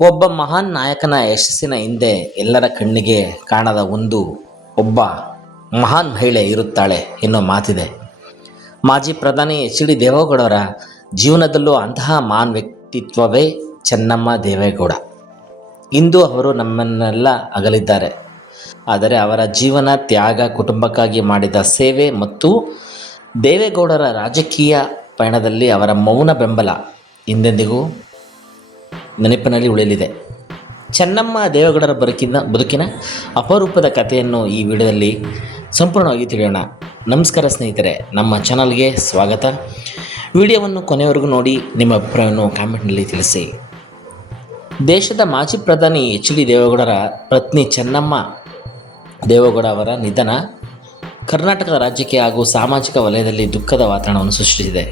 ಒಬ್ಬ ಮಹಾನ್ ನಾಯಕನ ಯಶಸ್ಸಿನ ಹಿಂದೆ ಎಲ್ಲರ ಕಣ್ಣಿಗೆ ಕಾಣದ ಒಬ್ಬ ಮಹಾನ್ ಮಹಿಳೆ ಇರುತ್ತಾಳೆ ಎನ್ನೋ ಮಾತಿದೆ. ಮಾಜಿ ಪ್ರಧಾನಿ ಎಚ್.ಡಿ. ದೇವೇಗೌಡರ ಜೀವನದಲ್ಲೂ ಅಂತಹ ಮಹಾನ್ ವ್ಯಕ್ತಿತ್ವವೇ ಚೆನ್ನಮ್ಮ ದೇವೇಗೌಡ. ಇಂದು ಅವರು ನಮ್ಮನ್ನೆಲ್ಲ ಅಗಲಿದ್ದಾರೆ. ಆದರೆ ಅವರ ಜೀವನ, ತ್ಯಾಗ, ಕುಟುಂಬಕ್ಕಾಗಿ ಮಾಡಿದ ಸೇವೆ ಮತ್ತು ದೇವೇಗೌಡರ ರಾಜಕೀಯ ಪಯಣದಲ್ಲಿ ಅವರ ಮೌನ ಬೆಂಬಲ ಹಿಂದೆಂದಿಗೂ ನೆನಪಿನಲ್ಲಿ ಉಳಿಯಲಿದೆ. ಚೆನ್ನಮ್ಮ ದೇವೇಗೌಡರ ಬದುಕಿನ ಅಪರೂಪದ ಕಥೆಯನ್ನು ಈ ವಿಡಿಯೋದಲ್ಲಿ ಸಂಪೂರ್ಣವಾಗಿ ತಿಳಿಯೋಣ. ನಮಸ್ಕಾರ ಸ್ನೇಹಿತರೆ, ನಮ್ಮ ಚಾನಲ್ಗೆ ಸ್ವಾಗತ. ವಿಡಿಯೋವನ್ನು ಕೊನೆಯವರೆಗೂ ನೋಡಿ ನಿಮ್ಮ ಅಭಿಪ್ರಾಯವನ್ನು ಕಾಮೆಂಟ್ನಲ್ಲಿ ತಿಳಿಸಿ. ದೇಶದ ಮಾಜಿ ಪ್ರಧಾನಿ ಎಚ್.ಡಿ. ದೇವೇಗೌಡರ ಪತ್ನಿ ಚೆನ್ನಮ್ಮ ದೇವೇಗೌಡ ಅವರ ನಿಧನ ಕರ್ನಾಟಕದ ರಾಜಕೀಯ ಹಾಗೂ ಸಾಮಾಜಿಕ ವಲಯದಲ್ಲಿ ದುಃಖದ ವಾತಾವರಣವನ್ನು ಸೃಷ್ಟಿಸಿದೆ.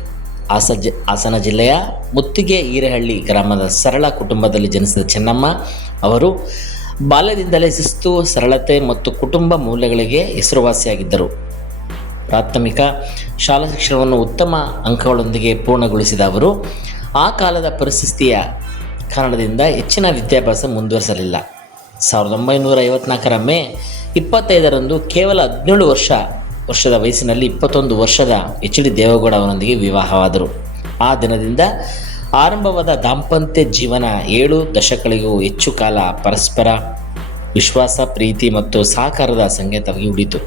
ಹಾಸನ ಜಿಲ್ಲೆಯ ಮುತ್ತಿಗೆ ಹಿರೇಹಳ್ಳಿ ಗ್ರಾಮದ ಸರಳ ಕುಟುಂಬದಲ್ಲಿ ಜನಿಸಿದ ಚೆನ್ನಮ್ಮ ಅವರು ಬಾಲ್ಯದಿಂದಲೇ ಶಿಸ್ತು, ಸರಳತೆ ಮತ್ತು ಕುಟುಂಬ ಮೌಲ್ಯಗಳಿಗೆ ಹೆಸರುವಾಸಿಯಾಗಿದ್ದರು. ಪ್ರಾಥಮಿಕ ಶಾಲಾ ಶಿಕ್ಷಣವನ್ನು ಉತ್ತಮ ಅಂಕಗಳೊಂದಿಗೆ ಪೂರ್ಣಗೊಳಿಸಿದ ಅವರು ಆ ಕಾಲದ ಪರಿಸ್ಥಿತಿಯ ಕಾರಣದಿಂದ ಹೆಚ್ಚಿನ ವಿದ್ಯಾಭ್ಯಾಸ ಮುಂದುವರಿಸಲಿಲ್ಲ. 1954 ಮೇ 25ರಂದು ಕೇವಲ 17 ವರ್ಷದ ವಯಸ್ಸಿನಲ್ಲಿ 21 ವರ್ಷದ ಎಚ್.ಡಿ. ದೇವೇಗೌಡ ಅವರೊಂದಿಗೆ ವಿವಾಹವಾದರು. ಆ ದಿನದಿಂದ ಆರಂಭವಾದ ದಾಂಪತ್ಯ ಜೀವನ 7 ದಶಕಗಳಿಗೂ ಹೆಚ್ಚು ಕಾಲ ಪರಸ್ಪರ ವಿಶ್ವಾಸ, ಪ್ರೀತಿ ಮತ್ತು ಸಹಕಾರದ ಸಂಕೇತವಾಗಿ ಉಳಿಯಿತು.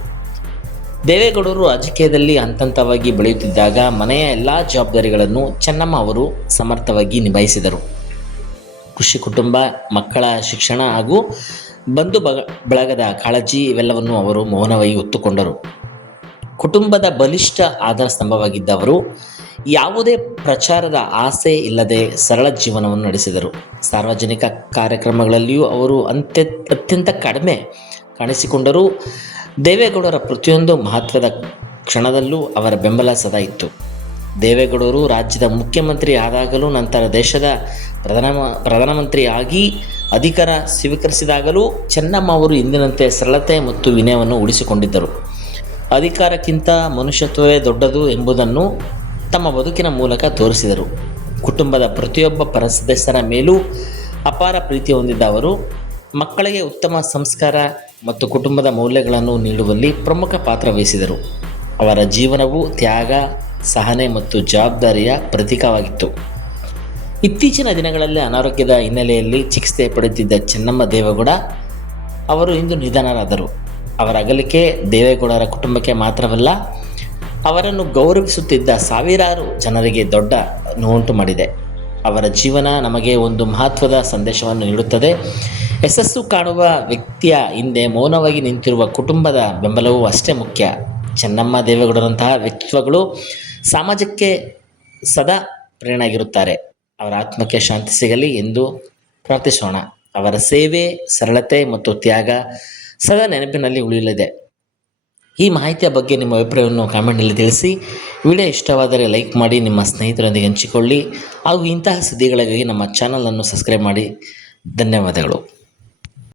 ದೇವೇಗೌಡರು ರಾಜಕೀಯದಲ್ಲಿ ಹಂತವಾಗಿ ಬೆಳೆಯುತ್ತಿದ್ದಾಗ ಮನೆಯ ಎಲ್ಲ ಜವಾಬ್ದಾರಿಗಳನ್ನು ಚೆನ್ನಮ್ಮ ಅವರು ಸಮರ್ಥವಾಗಿ ನಿಭಾಯಿಸಿದರು. ಕೃಷಿ, ಕುಟುಂಬ, ಮಕ್ಕಳ ಶಿಕ್ಷಣ ಹಾಗೂ ಬಂಧು ಬಳಗದ ಕಾಳಜಿ ಇವೆಲ್ಲವನ್ನು ಅವರು ಮೌನವಾಗಿ ಹೊತ್ತುಕೊಂಡರು. ಕುಟುಂಬದ ಬಲಿಷ್ಠ ಆಧಾರ ಸ್ತಂಭವಾಗಿದ್ದ ಅವರು ಯಾವುದೇ ಪ್ರಚಾರದ ಆಸೆ ಇಲ್ಲದೆ ಸರಳ ಜೀವನವನ್ನು ನಡೆಸಿದರು. ಸಾರ್ವಜನಿಕ ಕಾರ್ಯಕ್ರಮಗಳಲ್ಲಿಯೂ ಅವರು ಅತ್ಯಂತ ಕಡಿಮೆ ಕಾಣಿಸಿಕೊಂಡರೂ ದೇವೇಗೌಡರ ಪ್ರತಿಯೊಂದು ಮಹತ್ವದ ಕ್ಷಣದಲ್ಲೂ ಅವರ ಬೆಂಬಲ ಸದಾ ಇತ್ತು. ದೇವೇಗೌಡರು ರಾಜ್ಯದ ಮುಖ್ಯಮಂತ್ರಿ ಆದಾಗಲೂ, ನಂತರ ದೇಶದ ಪ್ರಧಾನಮಂತ್ರಿಯಾಗಿ ಅಧಿಕಾರ ಸ್ವೀಕರಿಸಿದಾಗಲೂ ಚೆನ್ನಮ್ಮ ಅವರು ಇಂದಿನಂತೆ ಸರಳತೆ ಮತ್ತು ವಿನಯವನ್ನು ಉಳಿಸಿಕೊಂಡಿದ್ದರು. ಅಧಿಕಾರಕ್ಕಿಂತ ಮನುಷ್ಯತ್ವವೇ ದೊಡ್ಡದು ಎಂಬುದನ್ನು ತಮ್ಮ ಬದುಕಿನ ಮೂಲಕ ತೋರಿಸಿದರು. ಕುಟುಂಬದ ಪ್ರತಿಯೊಬ್ಬ ಸದಸ್ಯರ ಮೇಲೂ ಅಪಾರ ಪ್ರೀತಿ ಹೊಂದಿದ್ದ ಅವರು ಮಕ್ಕಳಿಗೆ ಉತ್ತಮ ಸಂಸ್ಕಾರ ಮತ್ತು ಕುಟುಂಬದ ಮೌಲ್ಯಗಳನ್ನು ನೀಡುವಲ್ಲಿ ಪ್ರಮುಖ ಪಾತ್ರ ವಹಿಸಿದರು. ಅವರ ಜೀವನವು ತ್ಯಾಗ, ಸಹನೆ ಮತ್ತು ಜವಾಬ್ದಾರಿಯ ಪ್ರತೀಕವಾಗಿತ್ತು. ಇತ್ತೀಚಿನ ದಿನಗಳಲ್ಲಿ ಅನಾರೋಗ್ಯದ ಹಿನ್ನೆಲೆಯಲ್ಲಿ ಚಿಕಿತ್ಸೆ ಪಡೆಯುತ್ತಿದ್ದ ಚೆನ್ನಮ್ಮ ದೇವೇಗೌಡ ಅವರು ಇಂದು ನಿಧನರಾದರು. ಅವರ ಅಗಲಿಕೆ ದೇವೇಗೌಡರ ಕುಟುಂಬಕ್ಕೆ ಮಾತ್ರವಲ್ಲ, ಅವರನ್ನು ಗೌರವಿಸುತ್ತಿದ್ದ ಸಾವಿರಾರು ಜನರಿಗೆ ದೊಡ್ಡ ನೋವುಂಟು ಮಾಡಿದೆ. ಅವರ ಜೀವನ ನಮಗೆ ಒಂದು ಮಹತ್ವದ ಸಂದೇಶವನ್ನು ನೀಡುತ್ತದೆ. ಯಶಸ್ಸು ಕಾಣುವ ವ್ಯಕ್ತಿಯ ಹಿಂದೆ ಮೌನವಾಗಿ ನಿಂತಿರುವ ಕುಟುಂಬದ ಬೆಂಬಲವೂ ಅಷ್ಟೇ ಮುಖ್ಯ. ಚೆನ್ನಮ್ಮ ದೇವೇಗೌಡರಂತಹ ವ್ಯಕ್ತಿತ್ವಗಳು ಸಮಾಜಕ್ಕೆ ಸದಾ ಪ್ರೇರಣೆಯಾಗಿರುತ್ತಾರೆ. ಅವರ ಆತ್ಮಕ್ಕೆ ಶಾಂತಿ ಸಿಗಲಿ ಎಂದು ಪ್ರಾರ್ಥಿಸೋಣ. ಅವರ ಸೇವೆ, ಸರಳತೆ ಮತ್ತು ತ್ಯಾಗ ಸದಾ ನೆನಪಿನಲ್ಲಿ ಉಳಿಯಲಿದೆ. ಈ ಮಾಹಿತಿಯ ಬಗ್ಗೆ ನಿಮ್ಮ ಅಭಿಪ್ರಾಯವನ್ನು ಕಾಮೆಂಟ್ನಲ್ಲಿ ತಿಳಿಸಿ. ವಿಡಿಯೋ ಇಷ್ಟವಾದರೆ ಲೈಕ್ ಮಾಡಿ, ನಿಮ್ಮ ಸ್ನೇಹಿತರೊಂದಿಗೆ ಹಂಚಿಕೊಳ್ಳಿ ಹಾಗೂ ಇಂತಹ ಸುದ್ದಿಗಳಿಗಾಗಿ ನಮ್ಮ ಚಾನಲನ್ನು ಸಬ್ಸ್ಕ್ರೈಬ್ ಮಾಡಿ. ಧನ್ಯವಾದಗಳು.